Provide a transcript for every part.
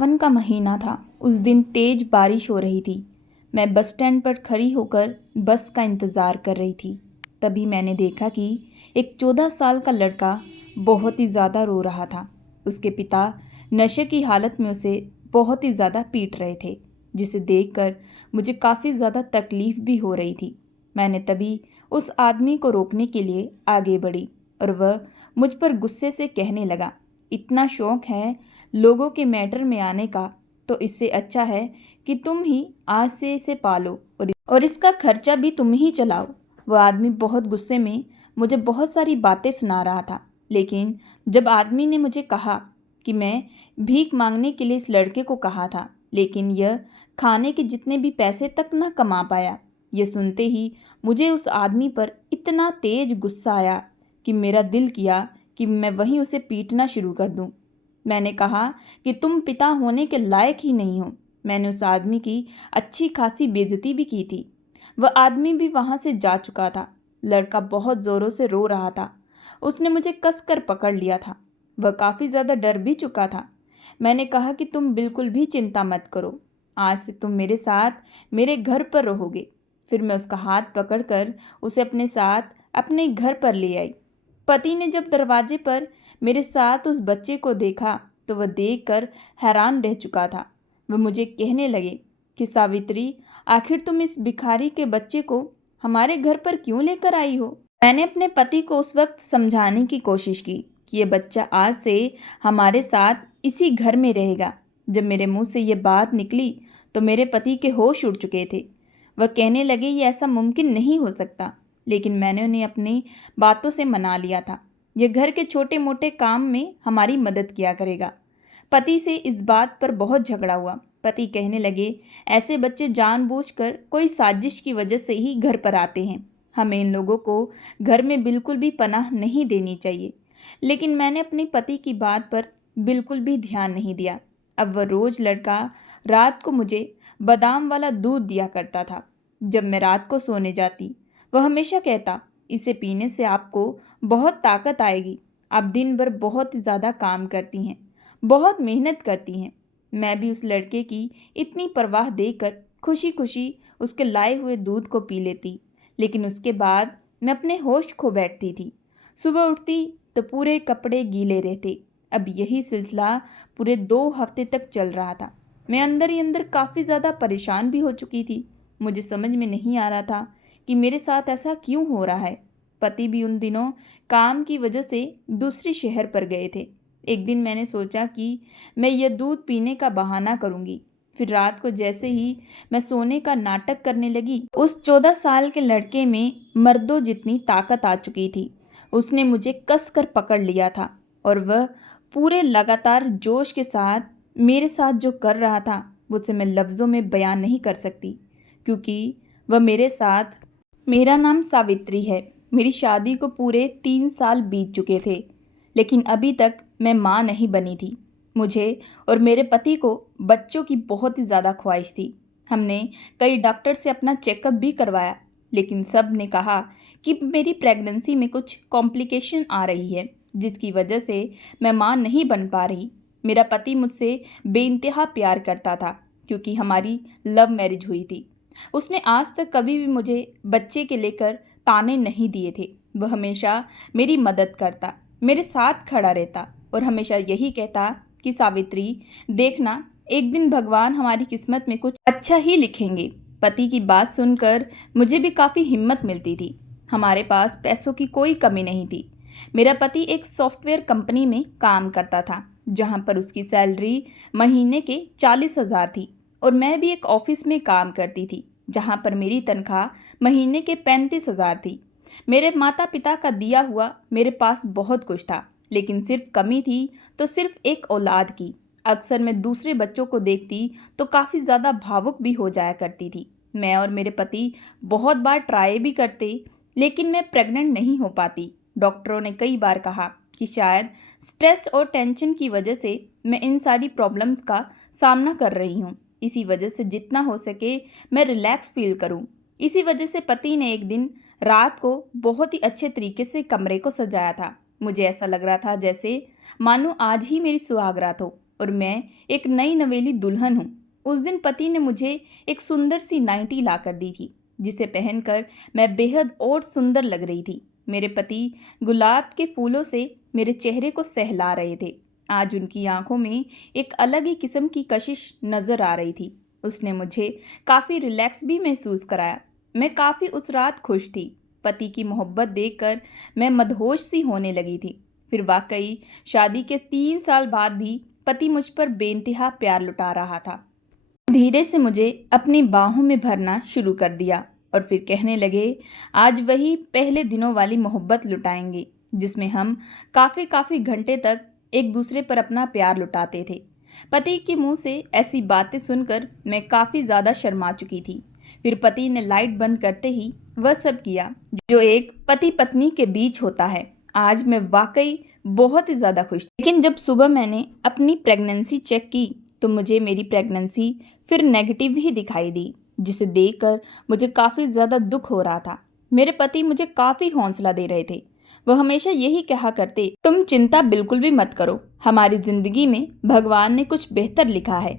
सावन का महीना था। उस दिन तेज बारिश हो रही थी। मैं बस स्टैंड पर खड़ी होकर बस का इंतज़ार कर रही थी। तभी मैंने देखा कि एक 14 साल का लड़का बहुत ही ज़्यादा रो रहा था। उसके पिता नशे की हालत में उसे बहुत ही ज़्यादा पीट रहे थे, जिसे देखकर मुझे काफ़ी ज़्यादा तकलीफ़ भी हो रही थी। मैंने तभी उस आदमी को रोकने के लिए आगे बढ़ी और वह मुझ पर गुस्से से कहने लगा, इतना शौक है लोगों के मैटर में आने का, तो इससे अच्छा है कि तुम ही आज से इसे पालो और इसका खर्चा भी तुम ही चलाओ। वह आदमी बहुत गुस्से में मुझे बहुत सारी बातें सुना रहा था, लेकिन जब आदमी ने मुझे कहा कि मैं भीख मांगने के लिए इस लड़के को कहा था, लेकिन यह खाने के जितने भी पैसे तक न कमा पाया, यह सुनते ही मुझे उस आदमी पर इतना तेज गुस्सा आया कि मेरा दिल किया कि मैं वहीं उसे पीटना शुरू कर दूं। मैंने कहा कि तुम पिता होने के लायक ही नहीं हो। मैंने उस आदमी की अच्छी खासी बेइज्जती भी की थी। वह आदमी भी वहाँ से जा चुका था। लड़का बहुत ज़ोरों से रो रहा था। उसने मुझे कसकर पकड़ लिया था। वह काफ़ी ज़्यादा डर भी चुका था। मैंने कहा कि तुम बिल्कुल भी चिंता मत करो, आज से तुम मेरे साथ मेरे घर पर रहोगे। फिर मैं उसका हाथ पकड़कर उसे अपने साथ अपने घर पर ले आई। पति ने जब दरवाजे पर मेरे साथ उस बच्चे को देखा तो वह देखकर हैरान रह चुका था। वह मुझे कहने लगे कि सावित्री, आखिर तुम इस भिखारी के बच्चे को हमारे घर पर क्यों लेकर आई हो? मैंने अपने पति को उस वक्त समझाने की कोशिश की कि यह बच्चा आज से हमारे साथ इसी घर में रहेगा। जब मेरे मुंह से ये बात निकली तो मेरे पति के होश उड़ चुके थे। वह कहने लगे ये ऐसा मुमकिन नहीं हो सकता, लेकिन मैंने उन्हें अपनी बातों से मना लिया था। यह घर के छोटे मोटे काम में हमारी मदद किया करेगा। पति से इस बात पर बहुत झगड़ा हुआ। पति कहने लगे, ऐसे बच्चे जानबूझकर कोई साजिश की वजह से ही घर पर आते हैं। हमें इन लोगों को घर में बिल्कुल भी पनाह नहीं देनी चाहिए। लेकिन मैंने अपने पति की बात पर बिल्कुल भी ध्यान नहीं दिया। अब वह रोज़ लड़का रात को मुझे बादाम वाला दूध दिया करता था। जब मैं रात को सोने जाती, वह हमेशा कहता, इसे पीने से आपको बहुत ताकत आएगी। आप दिन भर बहुत ज़्यादा काम करती हैं, बहुत मेहनत करती हैं। मैं भी उस लड़के की इतनी परवाह देकर खुशी खुशी उसके लाए हुए दूध को पी लेती, लेकिन उसके बाद मैं अपने होश खो बैठती थी। सुबह उठती तो पूरे कपड़े गीले रहते। अब यही सिलसिला पूरे 2 हफ्ते तक चल रहा था। मैं अंदर ही अंदर काफ़ी ज़्यादा परेशान भी हो चुकी थी। मुझे समझ में नहीं आ रहा था कि मेरे साथ ऐसा क्यों हो रहा है। पति भी उन दिनों काम की वजह से दूसरे शहर पर गए थे। एक दिन मैंने सोचा कि मैं यह दूध पीने का बहाना करूंगी। फिर रात को जैसे ही मैं सोने का नाटक करने लगी, उस 14 साल के लड़के में मर्दों जितनी ताकत आ चुकी थी। उसने मुझे कसकर पकड़ लिया था और वह पूरे लगातार जोश के साथ मेरे साथ जो कर रहा था, उसे मैं लफ्ज़ों में बयान नहीं कर सकती, क्योंकि वह मेरे साथ। मेरा नाम सावित्री है। मेरी शादी को पूरे 3 साल बीत चुके थे, लेकिन अभी तक मैं माँ नहीं बनी थी। मुझे और मेरे पति को बच्चों की बहुत ही ज़्यादा ख्वाहिश थी। हमने कई डॉक्टर से अपना चेकअप भी करवाया, लेकिन सब ने कहा कि मेरी प्रेगनेंसी में कुछ कॉम्प्लिकेशन आ रही है, जिसकी वजह से मैं माँ नहीं बन पा रही। मेरा पति मुझसे बेइंतहा प्यार करता था, क्योंकि हमारी लव मैरिज हुई थी। उसने आज तक कभी भी मुझे बच्चे के लेकर ताने नहीं दिए थे। वह हमेशा मेरी मदद करता, मेरे साथ खड़ा रहता और हमेशा यही कहता कि सावित्री, देखना, एक दिन भगवान हमारी किस्मत में कुछ अच्छा ही लिखेंगे। पति की बात सुनकर मुझे भी काफ़ी हिम्मत मिलती थी। हमारे पास पैसों की कोई कमी नहीं थी। मेरा पति एक सॉफ्टवेयर कंपनी में काम करता था, जहां पर उसकी सैलरी महीने के 40,000 थी, और मैं भी एक ऑफिस में काम करती थी, जहां पर मेरी तनख्वाह महीने के 35,000 थी। मेरे माता पिता का दिया हुआ मेरे पास बहुत कुछ था, लेकिन सिर्फ कमी थी तो सिर्फ एक औलाद की। अक्सर मैं दूसरे बच्चों को देखती तो काफ़ी ज़्यादा भावुक भी हो जाया करती थी। मैं और मेरे पति बहुत बार ट्राई भी करते, लेकिन मैं प्रेग्नेंट नहीं हो पाती। डॉक्टरों ने कई बार कहा कि शायद स्ट्रेस और टेंशन की वजह से मैं इन सारी प्रॉब्लम्स का सामना कर रही हूँ। इसी वजह से जितना हो सके मैं रिलैक्स फील करूँ। इसी वजह से पति ने एक दिन रात को बहुत ही अच्छे तरीके से कमरे को सजाया था। मुझे ऐसा लग रहा था जैसे मानो आज ही मेरी सुहागरात हो। और मैं एक नई नवेली दुल्हन हूँ। उस दिन पति ने मुझे एक सुंदर सी नाइटी ला कर दी थी, जिसे पहनकर मैं बेहद और सुंदर लग रही थी। मेरे पति गुलाब के फूलों से मेरे चेहरे को सहला रहे थे। आज उनकी आंखों में एक अलग ही किस्म की कशिश नजर आ रही थी। उसने मुझे काफ़ी रिलैक्स भी महसूस कराया। मैं काफ़ी उस रात खुश थी। पति की मोहब्बत देखकर मैं मदहोश सी होने लगी थी। फिर वाकई शादी के 3 साल बाद भी पति मुझ पर बेइंतहा प्यार लुटा रहा था। धीरे से मुझे अपनी बाहों में भरना शुरू कर दिया और फिर कहने लगे, आज वही पहले दिनों वाली मोहब्बत लुटाएंगे जिसमें हम काफ़ी घंटे तक एक दूसरे पर अपना प्यार लुटाते थे। पति के मुंह से ऐसी बातें सुनकर मैं काफ़ी ज़्यादा शर्मा चुकी थी। फिर पति ने लाइट बंद करते ही वह सब किया जो एक पति पत्नी के बीच होता है। आज मैं वाकई बहुत ही ज़्यादा खुश थी। लेकिन जब सुबह मैंने अपनी प्रेगनेंसी चेक की तो मुझे मेरी प्रेगनेंसी फिर नेगेटिव ही दिखाई दी, जिसे देखकर मुझे काफ़ी ज़्यादा दुख हो रहा था। मेरे पति मुझे काफ़ी हौसला दे रहे थे। वह हमेशा यही कहा करते, तुम चिंता बिल्कुल भी मत करो, हमारी ज़िंदगी में भगवान ने कुछ बेहतर लिखा है।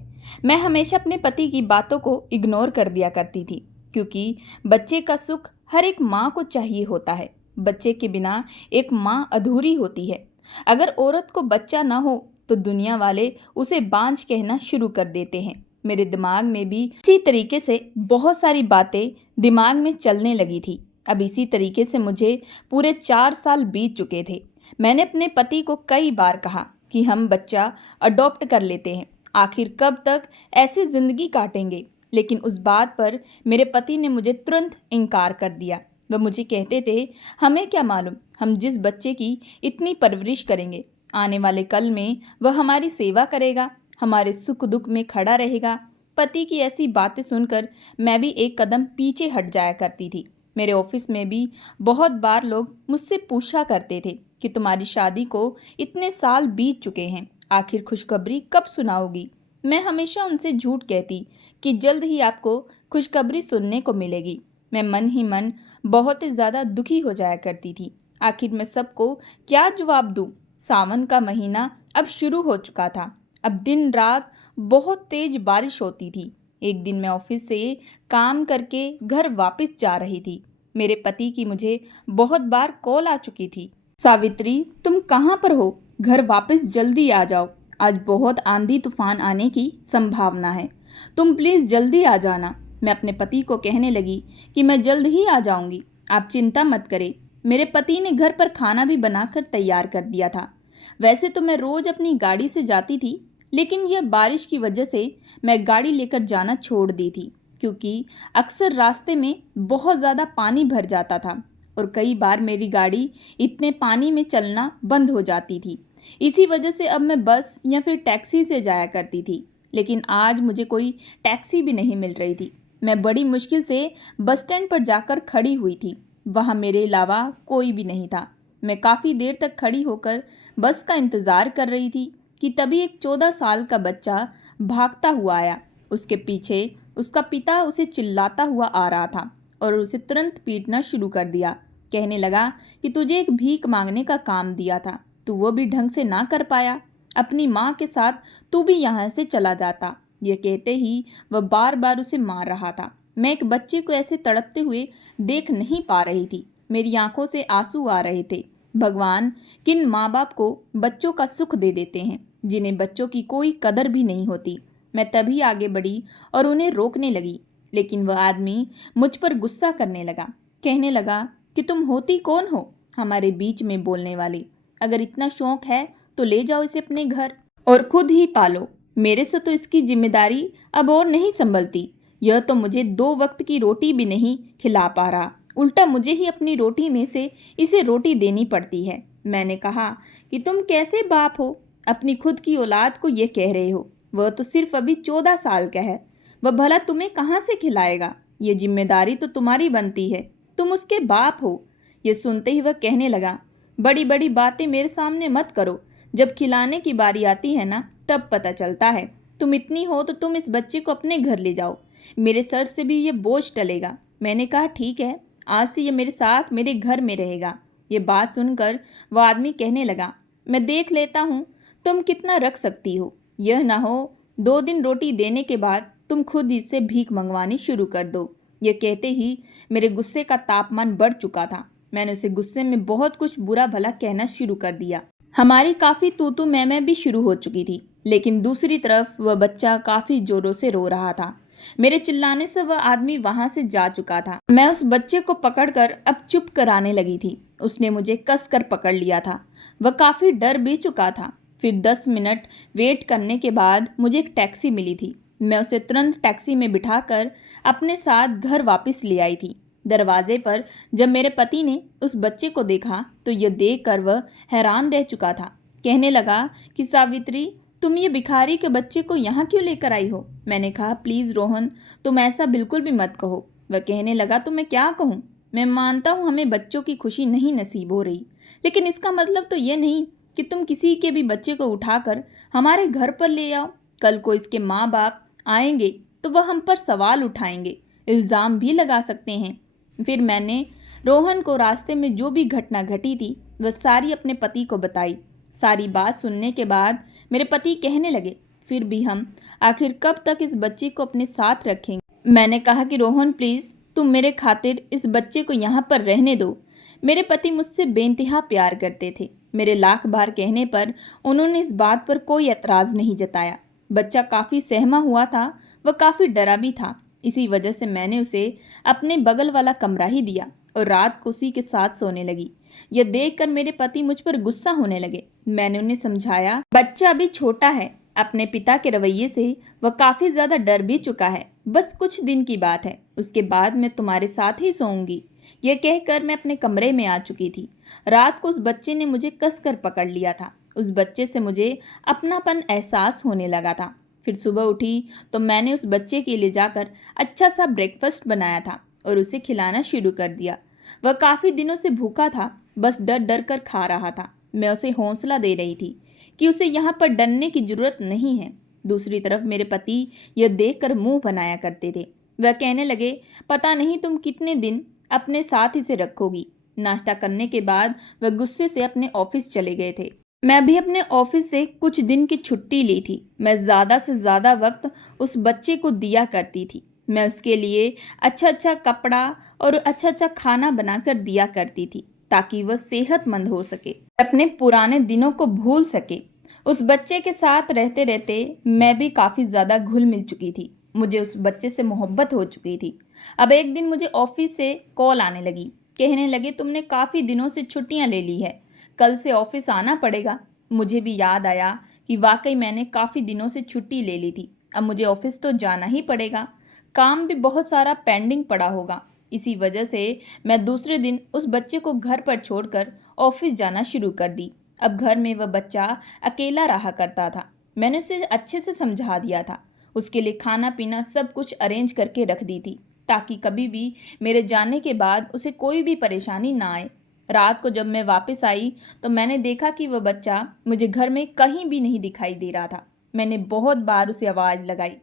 मैं हमेशा अपने पति की बातों को इग्नोर कर दिया करती थी, क्योंकि बच्चे का सुख हर एक माँ को चाहिए होता है। बच्चे के बिना एक माँ अधूरी होती है। अगर औरत को बच्चा ना हो तो दुनिया वाले उसे बांझ कहना शुरू कर देते हैं। मेरे दिमाग में भी इसी तरीके से बहुत सारी बातें दिमाग में चलने लगी थी। अब इसी तरीके से मुझे पूरे 4 साल बीत चुके थे। मैंने अपने पति को कई बार कहा कि हम बच्चा अडॉप्ट कर लेते हैं, आखिर कब तक ऐसी ज़िंदगी काटेंगे। लेकिन उस बात पर मेरे पति ने मुझे तुरंत इनकार कर दिया। वह मुझे कहते थे, हमें क्या मालूम, हम जिस बच्चे की इतनी परवरिश करेंगे, आने वाले कल में वह हमारी सेवा करेगा, हमारे सुख दुख में खड़ा रहेगा। पति की ऐसी बातें सुनकर मैं भी एक कदम पीछे हट जाया करती थी। मेरे ऑफिस में भी बहुत बार लोग मुझसे पूछा करते थे कि तुम्हारी शादी को इतने साल बीत चुके हैं, आखिर खुशखबरी कब सुनाओगी। मैं हमेशा उनसे झूठ कहती कि जल्द ही आपको खुशखबरी सुनने को मिलेगी। मैं मन ही मन बहुत ही ज़्यादा दुखी हो जाया करती थी। आखिर मैं सबको क्या जवाब दूँ। सावन का महीना अब शुरू हो चुका था। अब दिन रात बहुत तेज बारिश होती थी। एक दिन मैं ऑफिस से काम करके घर वापस जा रही थी। मेरे पति की मुझे बहुत बार कॉल आ चुकी थी, सावित्री तुम कहाँ पर हो, घर वापस जल्दी आ जाओ, आज बहुत आंधी तूफान आने की संभावना है, तुम प्लीज़ जल्दी आ जाना। मैं अपने पति को कहने लगी कि मैं जल्द ही आ जाऊंगी, आप चिंता मत करें। मेरे पति ने घर पर खाना भी बनाकर तैयार कर दिया था। वैसे तो मैं रोज़ अपनी गाड़ी से जाती थी, लेकिन यह बारिश की वजह से मैं गाड़ी लेकर जाना छोड़ दी थी, क्योंकि अक्सर रास्ते में बहुत ज़्यादा पानी भर जाता था और कई बार मेरी गाड़ी इतने पानी में चलना बंद हो जाती थी। इसी वजह से अब मैं बस या फिर टैक्सी से जाया करती थी। लेकिन आज मुझे कोई टैक्सी भी नहीं मिल रही थी। मैं बड़ी मुश्किल से बस स्टैंड पर जाकर खड़ी हुई थी। वहाँ मेरे अलावा कोई भी नहीं था। मैं काफ़ी देर तक खड़ी होकर बस का इंतज़ार कर रही थी कि तभी एक 14 साल का बच्चा भागता हुआ आया। उसके पीछे उसका पिता उसे चिल्लाता हुआ आ रहा था और उसे तुरंत पीटना शुरू कर दिया। कहने लगा कि तुझे एक भीख मांगने का काम दिया था, तू वो भी ढंग से ना कर पाया, अपनी माँ के साथ तू भी यहाँ से चला जाता। यह कहते ही वह बार बार उसे मार रहा था। मैं एक बच्चे को ऐसे तड़पते हुए देख नहीं पा रही थी। मेरी आंखों से आंसू आ रहे थे। भगवान किन माँ बाप को बच्चों का सुख दे देते हैं, जिन्हें बच्चों की कोई कदर भी नहीं होती। मैं तभी आगे बढ़ी और उन्हें रोकने लगी, लेकिन वह आदमी मुझ पर गुस्सा करने लगा। कहने लगा कि तुम होती कौन हो हमारे बीच में बोलने वाली, अगर इतना शौक है तो ले जाओ इसे अपने घर और खुद ही पालो। मेरे से तो इसकी जिम्मेदारी अब और नहीं संभलती। यह तो मुझे 2 वक्त की रोटी भी नहीं खिला पा रहा, उल्टा मुझे ही अपनी रोटी में से इसे रोटी देनी पड़ती है। मैंने कहा कि तुम कैसे बाप हो, अपनी खुद की औलाद को ये कह रहे हो, वह तो सिर्फ अभी 14 साल का है, वह भला तुम्हें कहाँ से खिलाएगा, ये जिम्मेदारी तो तुम्हारी बनती है, तुम उसके बाप हो। ये सुनते ही वह कहने लगा, बड़ी बड़ी बातें मेरे सामने मत करो, जब खिलाने की बारी आती है ना तब पता चलता है। तुम इतनी हो तो तुम इस बच्चे को अपने घर ले जाओ, मेरे सर से भी ये बोझ टलेगा। मैंने कहा ठीक है, आज से ये मेरे साथ मेरे घर में रहेगा। ये बात सुनकर वह आदमी कहने लगा, मैं देख लेता हूँ तुम कितना रख सकती हो, यह ना हो 2 दिन रोटी देने के बाद तुम खुद इससे भीख मंगवानी शुरू कर दो। यह कहते ही मेरे गुस्से का तापमान बढ़ चुका था। मैंने उसे गुस्से में बहुत कुछ बुरा भला कहना शुरू कर दिया। हमारी काफ़ी तू मैं भी शुरू हो चुकी थी, लेकिन दूसरी तरफ वह बच्चा काफ़ी जोरों से रो रहा था। मेरे चिल्लाने से वह आदमी वहां से जा चुका था। मैं उस बच्चे को पकड़कर अब चुप कराने लगी थी। उसने मुझे कस कर पकड़ लिया था। वह काफ़ी डर भी चुका था। फिर 10 मिनट वेट करने के बाद मुझे एक टैक्सी मिली थी। मैं उसे तुरंत टैक्सी में बिठाकर अपने साथ घर वापस ले आई थी। दरवाजे पर जब मेरे पति ने उस बच्चे को देखा तो यह देखकर वह हैरान रह चुका था। कहने लगा कि सावित्री, तुम ये भिखारी के बच्चे को यहाँ क्यों लेकर आई हो? मैंने कहा, प्लीज़ रोहन, तुम ऐसा बिल्कुल भी मत कहो। वह कहने लगा, तो मैं क्या कहूँ? मैं मानता हूँ हमें बच्चों की खुशी नहीं नसीब हो रही, लेकिन इसका मतलब तो ये नहीं कि तुम किसी के भी बच्चे को उठाकर हमारे घर पर ले आओ। कल को इसके माँ बाप आएंगे तो वह हम पर सवाल उठाएंगे, इल्ज़ाम भी लगा सकते हैं। फिर मैंने रोहन को रास्ते में जो भी घटना घटी थी वह सारी अपने पति को बताई। सारी बात सुनने के बाद मेरे पति कहने लगे, फिर भी हम आखिर कब तक इस बच्चे को अपने साथ रखेंगे? मैंने कहा कि रोहन प्लीज़, तुम मेरे खातिर इस बच्चे को यहाँ पर रहने दो। मेरे पति मुझसे बेइंतहा प्यार करते थे। मेरे लाख बार कहने पर उन्होंने इस बात पर कोई एतराज़ नहीं जताया। बच्चा काफ़ी सहमा हुआ था, वह काफ़ी डरा भी था। इसी वजह से मैंने उसे अपने बगल वाला कमरा ही दिया और रात को उसी के साथ सोने लगी। यह देखकर मेरे पति मुझ पर गुस्सा होने लगे। मैंने उन्हें समझाया, बच्चा अभी छोटा है, अपने पिता के रवैये से वह काफ़ी ज़्यादा डर भी चुका है। बस कुछ दिन की बात है, उसके बाद मैं तुम्हारे साथ ही सोऊंगी। यह कहकर मैं अपने कमरे में आ चुकी थी। रात को उस बच्चे ने मुझे कसकर पकड़ लिया था। उस बच्चे से मुझे अपनापन एहसास होने लगा था। फिर सुबह उठी तो मैंने उस बच्चे के लिए जाकर अच्छा सा ब्रेकफास्ट बनाया था और उसे खिलाना शुरू कर दिया। वह काफ़ी दिनों से भूखा था, बस डर डर कर खा रहा था। मैं उसे हौसला दे रही थी कि उसे यहाँ पर डरने की ज़रूरत नहीं है। दूसरी तरफ मेरे पति यह देखकर मुंह बनाया करते थे। वह कहने लगे, पता नहीं तुम कितने दिन अपने साथ इसे रखोगी। नाश्ता करने के बाद वह गुस्से से अपने ऑफिस चले गए थे। मैं भी अपने ऑफिस से कुछ दिन की छुट्टी ली थी। मैं ज़्यादा से ज़्यादा वक्त उस बच्चे को दिया करती थी। मैं उसके लिए अच्छा अच्छा कपड़ा और अच्छा अच्छा खाना बनाकर दिया करती थी ताकि वह सेहतमंद हो सके, अपने पुराने दिनों को भूल सके। उस बच्चे के साथ रहते रहते मैं भी काफ़ी ज़्यादा घुल मिल चुकी थी। मुझे उस बच्चे से मोहब्बत हो चुकी थी। अब एक दिन मुझे ऑफिस से कॉल आने लगी। कहने लगे, तुमने काफ़ी दिनों से छुट्टियां ले ली है, कल से ऑफिस आना पड़ेगा। मुझे भी याद आया कि वाकई मैंने काफ़ी दिनों से छुट्टी ले ली थी। अब मुझे ऑफिस तो जाना ही पड़ेगा, काम भी बहुत सारा पेंडिंग पड़ा होगा। इसी वजह से मैं दूसरे दिन उस बच्चे को घर पर छोड़कर ऑफिस जाना शुरू कर दी। अब घर में वह बच्चा अकेला रहा करता था। मैंने उसे अच्छे से समझा दिया था। उसके लिए खाना पीना सब कुछ अरेंज करके रख दी थी ताकि कभी भी मेरे जाने के बाद उसे कोई भी परेशानी ना आए। रात को जब मैं वापस आई तो मैंने देखा कि वह बच्चा मुझे घर में कहीं भी नहीं दिखाई दे रहा था। मैंने बहुत बार उसे आवाज़ लगाई।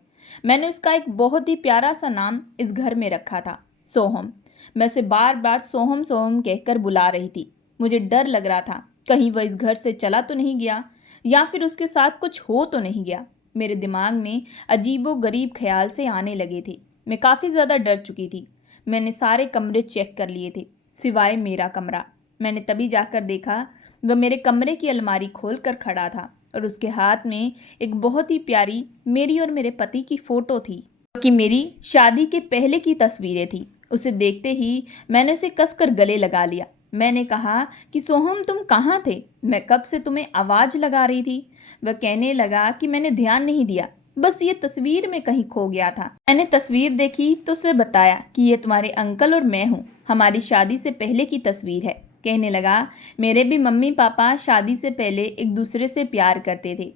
मैंने उसका एक बहुत ही प्यारा सा नाम इस घर में रखा था, सोहम। मैं उसे बार बार सोहम सोहम कहकर बुला रही थी। मुझे डर लग रहा था कहीं वह इस घर से चला तो नहीं गया या फिर उसके साथ कुछ हो तो नहीं गया। मेरे दिमाग में अजीबो गरीब ख्याल से आने लगे थे। मैं काफ़ी ज़्यादा डर चुकी थी। मैंने सारे कमरे चेक कर लिए थे सिवाय मेरा कमरा। मैंने तभी जाकर देखा वह मेरे कमरे की अलमारी खोल कर खड़ा था और उसके हाथ में एक बहुत ही प्यारी मेरी और मेरे पति की फ़ोटो थी, कि मेरी शादी के पहले की तस्वीरें थी। उसे देखते ही मैंने उसे कसकर गले लगा लिया। मैंने कहा कि सोहम, तुम कहाँ थे? मैं कब से तुम्हें आवाज़ लगा रही थी। वह कहने लगा कि मैंने ध्यान नहीं दिया, बस ये तस्वीर में कहीं खो गया था। मैंने तस्वीर देखी तो उसे बताया कि ये तुम्हारे अंकल और मैं हूँ, हमारी शादी से पहले की तस्वीर है। कहने लगा, मेरे भी मम्मी पापा शादी से पहले एक दूसरे से प्यार करते थे।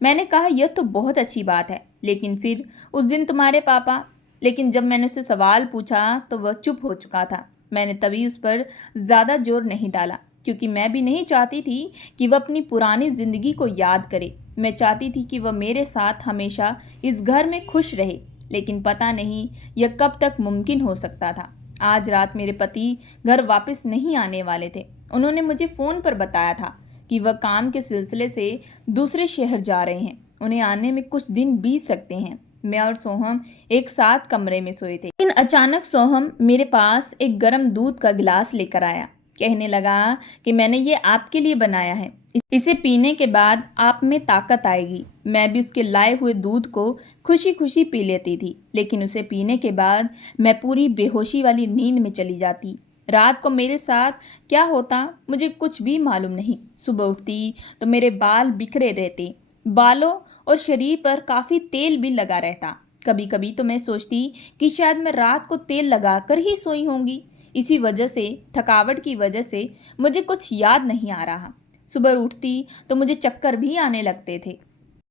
मैंने कहा, यह तो बहुत अच्छी बात है, लेकिन फिर उस दिन तुम्हारे पापा। लेकिन जब मैंने उसे सवाल पूछा तो वह चुप हो चुका था। मैंने तभी उस पर ज़्यादा जोर नहीं डाला क्योंकि मैं भी नहीं चाहती थी कि वह अपनी पुरानी ज़िंदगी को याद करे। मैं चाहती थी कि वह मेरे साथ हमेशा इस घर में खुश रहे, लेकिन पता नहीं यह कब तक मुमकिन हो सकता था। आज रात मेरे पति घर वापस नहीं आने वाले थे। उन्होंने मुझे फ़ोन पर बताया था कि वह काम के सिलसिले से दूसरे शहर जा रहे हैं उन्हें आने में कुछ दिन बीत सकते हैं। मैं और सोहम एक साथ कमरे में सोए थे, लेकिन अचानक सोहम मेरे पास एक गर्म दूध का गिलास लेकर आया। कहने लगा कि मैंने ये आपके लिए बनाया है, इसे पीने के बाद आप में ताकत आएगी। मैं भी उसके लाए हुए दूध को खुशी खुशी पी लेती थी, लेकिन उसे पीने के बाद मैं पूरी बेहोशी वाली नींद में चली जाती। रात को मेरे साथ क्या होता मुझे कुछ भी मालूम नहीं। सुबह उठती तो मेरे बाल बिखरे रहते, बालों और शरीर पर काफ़ी तेल भी लगा रहता। कभी कभी तो मैं सोचती कि शायद मैं रात को तेल लगाकर ही सोई होंगी। इसी वजह से, थकावट की वजह से मुझे कुछ याद नहीं आ रहा। सुबह उठती तो मुझे चक्कर भी आने लगते थे।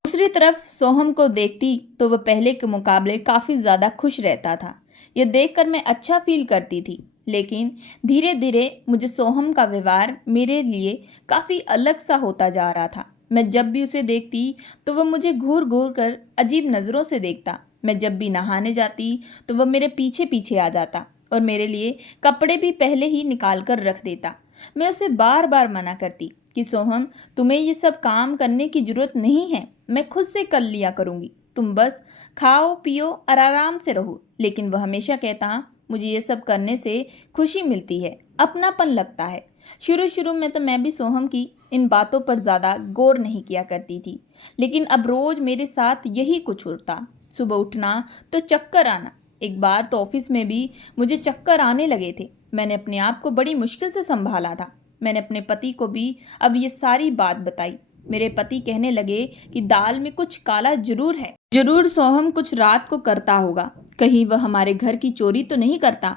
दूसरी तरफ सोहम को देखती तो वह पहले के मुकाबले काफ़ी ज़्यादा खुश रहता था। यह देखकर मैं अच्छा फील करती थी, लेकिन धीरे धीरे मुझे सोहम का व्यवहार मेरे लिए काफ़ी अलग सा होता जा रहा था। मैं जब भी उसे देखती तो वह मुझे घूर घूर कर अजीब नज़रों से देखता। मैं जब भी नहाने जाती तो वह मेरे पीछे पीछे आ जाता और मेरे लिए कपड़े भी पहले ही निकाल कर रख देता। मैं उसे बार बार मना करती कि सोहम, तुम्हें ये सब काम करने की ज़रूरत नहीं है, मैं खुद से कर लिया करूँगी, तुम बस खाओ पियो और आराम से रहो। लेकिन वह हमेशा कहता, मुझे ये सब करने से खुशी मिलती है, अपनापन लगता है। शुरू शुरू में तो मैं भी सोहम की इन बातों पर ज़्यादा गौर नहीं किया करती थी, लेकिन अब रोज़ मेरे साथ यही कुछ होता। सुबह उठना तो चक्कर आना। एक बार तो ऑफिस में भी मुझे चक्कर आने लगे थे। मैंने अपने आप को बड़ी मुश्किल से संभाला था। मैंने अपने पति को भी अब ये सारी बात बताई। मेरे पति कहने लगे कि दाल में कुछ काला जरूर है, जरूर सोहम कुछ रात को करता होगा, कहीं वह हमारे घर की चोरी तो नहीं करता।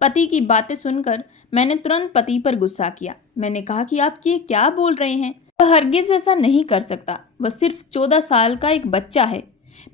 पति की बातें सुनकर मैंने तुरंत पति पर गुस्सा किया। मैंने कहा कि आप ये क्या बोल रहे हैं, वह हरगिज ऐसा नहीं कर सकता, वह सिर्फ 14 साल का एक बच्चा है।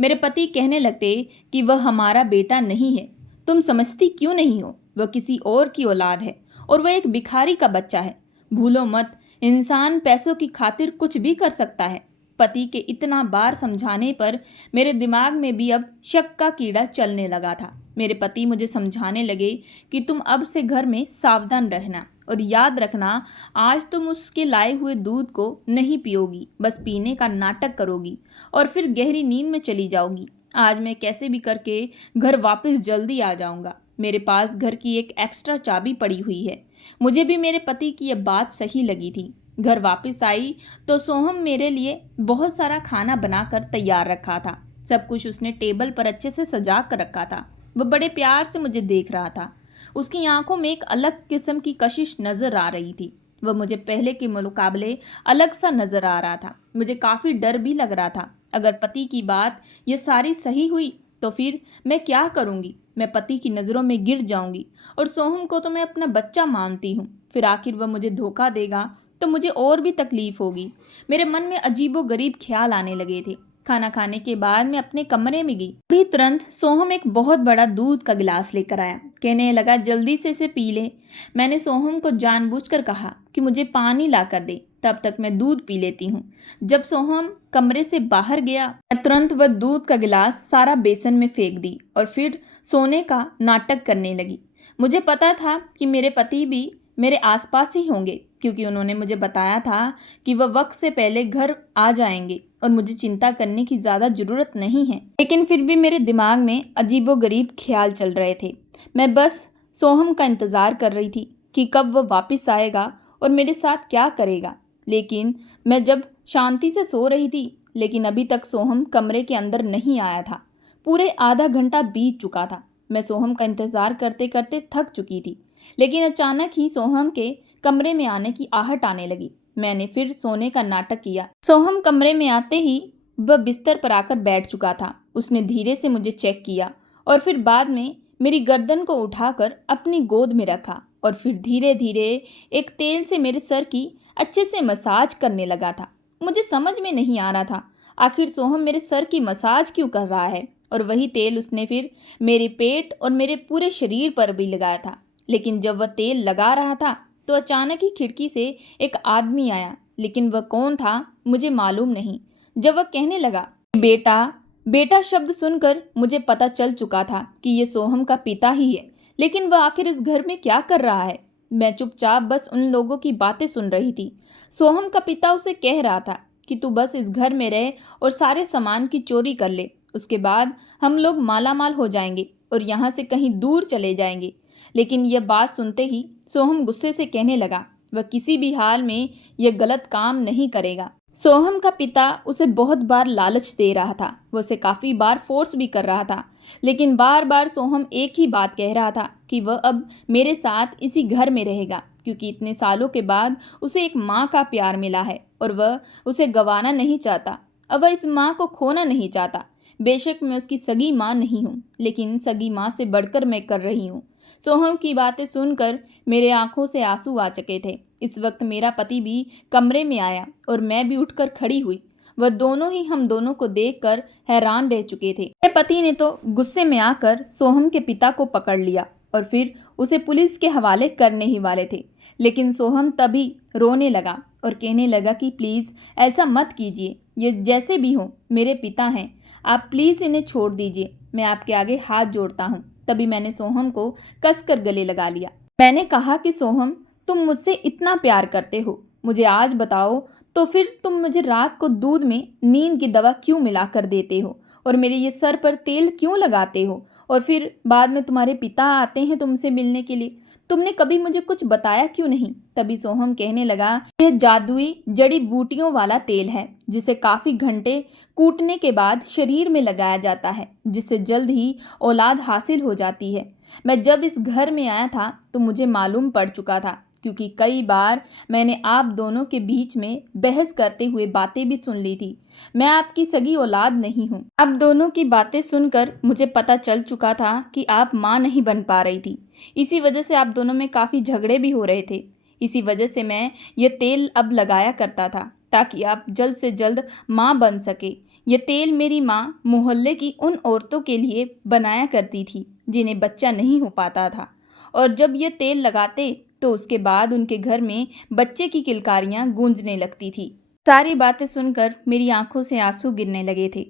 मेरे पति कहने लगते कि वह हमारा बेटा नहीं है, तुम समझती क्यों नहीं हो, वह किसी और की औलाद है और वह एक भिखारी का बच्चा है। भूलो मत, इंसान पैसों की खातिर कुछ भी कर सकता है। पति के इतना बार समझाने पर मेरे दिमाग में भी अब शक का कीड़ा चलने लगा था। मेरे पति मुझे समझाने लगे कि तुम अब से घर में सावधान रहना और याद रखना, आज तुम उसके लाए हुए दूध को नहीं पियोगी, बस पीने का नाटक करोगी और फिर गहरी नींद में चली जाओगी। आज मैं कैसे भी करके घर वापस जल्दी आ जाऊंगा। मेरे पास घर की एक एक्स्ट्रा चाबी पड़ी हुई है। मुझे भी मेरे पति की यह बात सही लगी थी। घर वापस आई तो सोहम मेरे लिए बहुत सारा खाना बनाकर तैयार रखा था। सब कुछ उसने टेबल पर अच्छे से सजा कर रखा था। वह बड़े प्यार से मुझे देख रहा था। उसकी आंखों में एक अलग किस्म की कशिश नजर आ रही थी। वह मुझे पहले के मुकाबले अलग सा नजर आ रहा था। मुझे काफ़ी डर भी लग रहा था। अगर पति की बात ये सारी सही हुई तो फिर मैं क्या करूँगी। मैं पति की नज़रों में गिर जाऊंगी और सोहम को तो मैं अपना बच्चा मानती हूँ। फिर आखिर वह मुझे धोखा देगा तो मुझे और भी तकलीफ होगी। मेरे मन में अजीबो गरीब ख्याल आने लगे थे। खाना खाने के बाद मैं अपने कमरे में गई। अभी तुरंत सोहम एक बहुत बड़ा दूध का गिलास लेकर आया। कहने लगा, जल्दी से इसे पी ले। मैंने सोहम को जानबूझकर कहा कि मुझे पानी ला कर दे, तब तक मैं दूध पी लेती हूँ। जब सोहम कमरे से बाहर गया, मैं तुरंत वह दूध का गिलास सारा बेसन में फेंक दी और फिर सोने का नाटक करने लगी। मुझे पता था कि मेरे पति भी मेरे आसपास ही होंगे, क्योंकि उन्होंने मुझे बताया था कि वह वक्त से पहले घर आ जाएंगे और मुझे चिंता करने की ज़्यादा ज़रूरत नहीं है। लेकिन फिर भी मेरे दिमाग में अजीबोगरीब ख्याल चल रहे थे। मैं बस सोहम का इंतज़ार कर रही थी कि कब वह वापस आएगा और मेरे साथ क्या करेगा। लेकिन मैं जब शांति से सो रही थी, लेकिन अभी तक सोहम कमरे के अंदर नहीं आया था। पूरे आधा घंटा बीत चुका था। मैं सोहम का इंतज़ार करते करते थक चुकी थी, लेकिन अचानक ही सोहम के कमरे में आने की आहट आने लगी। मैंने फिर सोने का नाटक किया। सोहम कमरे में आते ही वह बिस्तर पर आकर बैठ चुका था। उसने धीरे से मुझे चेक किया और फिर बाद में मेरी गर्दन को उठाकर अपनी गोद में रखा और फिर धीरे धीरे एक तेल से मेरे सर की अच्छे से मसाज करने लगा था। मुझे समझ में नहीं आ रहा था आखिर सोहम मेरे सर की मसाज क्यों कर रहा है, और वही तेल उसने फिर मेरे पेट और मेरे पूरे शरीर पर भी लगाया था। लेकिन जब वह तेल लगा रहा था तो अचानक ही खिड़की से एक आदमी आया, लेकिन वह कौन था मुझे मालूम नहीं। जब वह कहने लगा बेटा बेटा शब्द सुनकर मुझे पता चल चुका था कि ये सोहम का पिता ही है। लेकिन वह आखिर इस घर में क्या कर रहा है। मैं चुपचाप बस उन लोगों की बातें सुन रही थी। सोहम का पिता उसे कह रहा था कि तू बस इस घर में रहे और सारे सामान की चोरी कर ले, उसके बाद हम लोग मालामाल हो जाएंगे और यहाँ से कहीं दूर चले जाएंगे। लेकिन यह बात सुनते ही सोहम गुस्से से कहने लगा, वह किसी भी हाल में यह गलत काम नहीं करेगा। सोहम का पिता उसे बहुत बार लालच दे रहा था, वो उसे काफ़ी बार फोर्स भी कर रहा था, लेकिन बार बार सोहम एक ही बात कह रहा था कि वह अब मेरे साथ इसी घर में रहेगा, क्योंकि इतने सालों के बाद उसे एक माँ का प्यार मिला है और वह उसे गंवाना नहीं चाहता। अब वह इस माँ को खोना नहीं चाहता। बेशक मैं उसकी सगी माँ नहीं हूँ, लेकिन सगी माँ से बढ़कर मैं कर रही हूँ। सोहम की बातें सुनकर मेरे आंखों से आंसू आ चुके थे। इस वक्त मेरा पति भी कमरे में आया और मैं भी उठकर खड़ी हुई। वह दोनों ही हम दोनों को देखकर हैरान रह चुके थे। मेरे पति ने तो गुस्से में आकर सोहम के पिता को पकड़ लिया और फिर उसे पुलिस के हवाले करने ही वाले थे, लेकिन सोहम तभी रोने लगा और कहने लगा कि प्लीज़ ऐसा मत कीजिए, ये जैसे भी हो मेरे पिता हैं, आप प्लीज़ इन्हें छोड़ दीजिए, मैं आपके आगे हाथ जोड़ता हूँ। तभी मैंने सोहम को कसकर गले लगा लिया। मैंने कहा कि सोहम, तुम मुझसे इतना प्यार करते हो, मुझे आज बताओ तो फिर तुम मुझे रात को दूध में नींद की दवा क्यों मिलाकर देते हो और मेरे ये सर पर तेल क्यों लगाते हो, और फिर बाद में तुम्हारे पिता आते हैं तुमसे मिलने के लिए, तुमने कभी मुझे कुछ बताया क्यों नहीं। तभी सोहम कहने लगा, यह जादुई जड़ी बूटियों वाला तेल है जिसे काफ़ी घंटे कूटने के बाद शरीर में लगाया जाता है, जिससे जल्द ही औलाद हासिल हो जाती है। मैं जब इस घर में आया था तो मुझे मालूम पड़ चुका था, क्योंकि कई बार मैंने आप दोनों के बीच में बहस करते हुए बातें भी सुन ली थी। मैं आपकी सगी औलाद नहीं हूँ। आप दोनों की बातें सुनकर मुझे पता चल चुका था कि आप माँ नहीं बन पा रही थी। इसी वजह से आप दोनों में काफ़ी झगड़े भी हो रहे थे। इसी वजह से मैं ये तेल अब लगाया करता था ताकि आप जल्द से जल्द माँ बन सके। ये तेल मेरी माँ मोहल्ले की उन औरतों के लिए बनाया करती थी जिन्हें बच्चा नहीं हो पाता था, और जब ये तेल लगाते तो उसके बाद उनके घर में बच्चे की किलकारियां गूंजने लगती थी। सारी बातें सुनकर मेरी आंखों से आंसू गिरने लगे थे।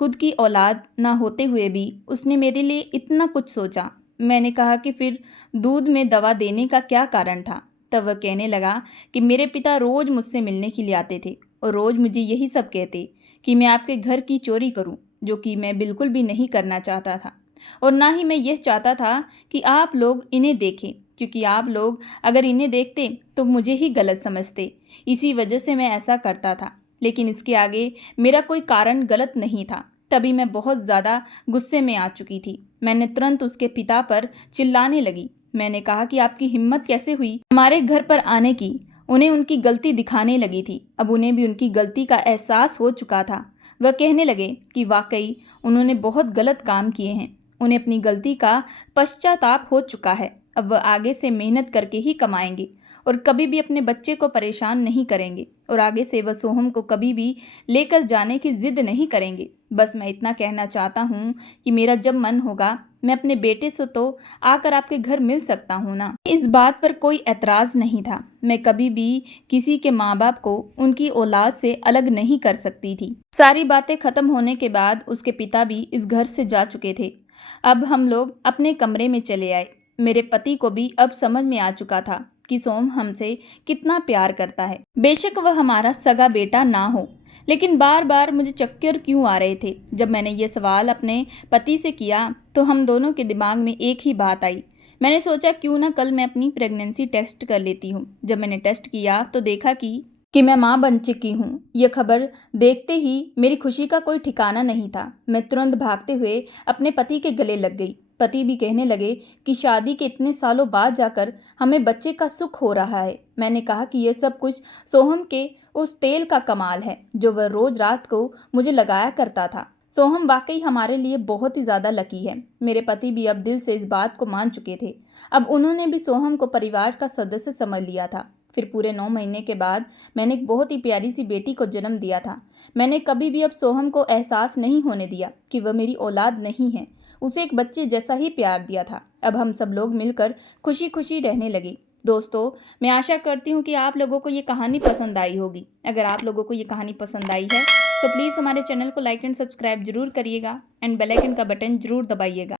खुद की औलाद ना होते हुए भी उसने मेरे लिए इतना कुछ सोचा। मैंने कहा कि फिर दूध में दवा देने का क्या कारण था। तब वह कहने लगा कि मेरे पिता रोज़ मुझसे मिलने के लिए आते थे और रोज़ मुझे यही सब कहते कि मैं आपके घर की चोरी करूं, जो कि मैं बिल्कुल भी नहीं करना चाहता था, और ना ही मैं यह चाहता था कि आप लोग इन्हें देखें, क्योंकि आप लोग अगर इन्हें देखते तो मुझे ही गलत समझते। इसी वजह से मैं ऐसा करता था, लेकिन इसके आगे मेरा कोई कारण गलत नहीं था। तभी मैं बहुत ज़्यादा गुस्से में आ चुकी थी। मैंने तुरंत उसके पिता पर चिल्लाने लगी। मैंने कहा कि आपकी हिम्मत कैसे हुई हमारे घर पर आने की। उन्हें उनकी गलती दिखाने लगी थी। अब उन्हें भी उनकी गलती का एहसास हो चुका था। वह कहने लगे कि वाकई उन्होंने बहुत गलत काम किए हैं, उन्हें अपनी गलती का पश्चाताप हो चुका है। अब वह आगे से मेहनत करके ही कमाएंगे और कभी भी अपने बच्चे को परेशान नहीं करेंगे, और आगे से वह सोहम को कभी भी लेकर जाने की जिद नहीं करेंगे। बस मैं इतना कहना चाहता हूँ कि मेरा जब मन होगा मैं अपने बेटे से तो आकर आपके घर मिल सकता हूँ ना। इस बात पर कोई एतराज़ नहीं था। मैं कभी भी किसी के माँ बाप को उनकी औलाद से अलग नहीं कर सकती थी। सारी बातें खत्म होने के बाद उसके पिता भी इस घर से जा चुके थे। अब हम लोग अपने कमरे में चले आए। मेरे पति को भी अब समझ में आ चुका था कि सोम हमसे कितना प्यार करता है। बेशक वह हमारा सगा बेटा ना हो, लेकिन बार बार मुझे चक्कर क्यों आ रहे थे। जब मैंने ये सवाल अपने पति से किया तो हम दोनों के दिमाग में एक ही बात आई। मैंने सोचा क्यों ना कल मैं अपनी प्रेगनेंसी टेस्ट कर लेती हूँ। जब मैंने टेस्ट किया तो देखा कि मैं माँ बन चुकी हूँ। यह खबर देखते ही मेरी खुशी का कोई ठिकाना नहीं था। मैं तुरंत भागते हुए अपने पति के गले लग गई। पति भी कहने लगे कि शादी के इतने सालों बाद जाकर हमें बच्चे का सुख हो रहा है। मैंने कहा कि यह सब कुछ सोहम के उस तेल का कमाल है जो वह रोज़ रात को मुझे लगाया करता था। सोहम वाकई हमारे लिए बहुत ही ज़्यादा लकी है। मेरे पति भी अब दिल से इस बात को मान चुके थे। अब उन्होंने भी सोहम को परिवार का सदस्य समझ लिया था। फिर पूरे 9 महीने के बाद मैंने एक बहुत ही प्यारी सी बेटी को जन्म दिया था। मैंने कभी भी अब सोहम को एहसास नहीं होने दिया कि वह मेरी औलाद नहीं है। उसे एक बच्चे जैसा ही प्यार दिया था। अब हम सब लोग मिलकर खुशी खुशी रहने लगे। दोस्तों, मैं आशा करती हूँ कि आप लोगों को ये कहानी पसंद आई होगी। अगर आप लोगों को ये कहानी पसंद आई है तो प्लीज़ हमारे चैनल को लाइक एंड सब्सक्राइब जरूर करिएगा एंड बेल आइकन का बटन जरूर दबाइएगा।